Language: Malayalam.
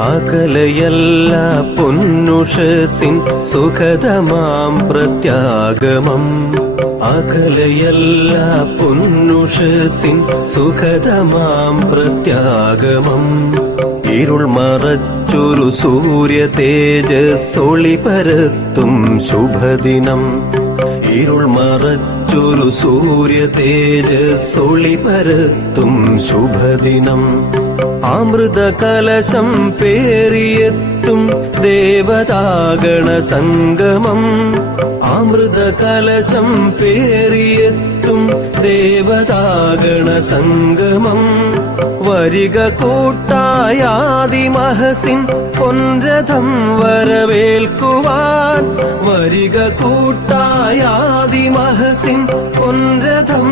അകലയല്ല പൊന്നുഷസിൻ സുഖതമാം പ്രത്യാഗമം. അകലയല്ല പൊന്നുഷസിൻ സുഖതമാം പ്രത്യാഗമം. ഇരുൾ മറച്ചൊരു സൂര്യ തേജസ്സൊളി പരത്തും ശുഭദിനം. ഇരുൾ മറച്ചൊരു സൂര്യ തേജസ്സൊളി പരത്തും ശുഭദിനം. അമൃത കലശം പേറിയെത്തും ദേവതാഗണ സംഗമം. അമൃത കലശം പേറിയെത്തും ദേവതാഗണ സംഗമം. വരിക കൂട്ടായാദിമഹസിൻ പൊൻരഥം വരവേൽക്കുവാൻ. വരിക കൂട്ടായാദിമഹസിൻ പൊൻരഥം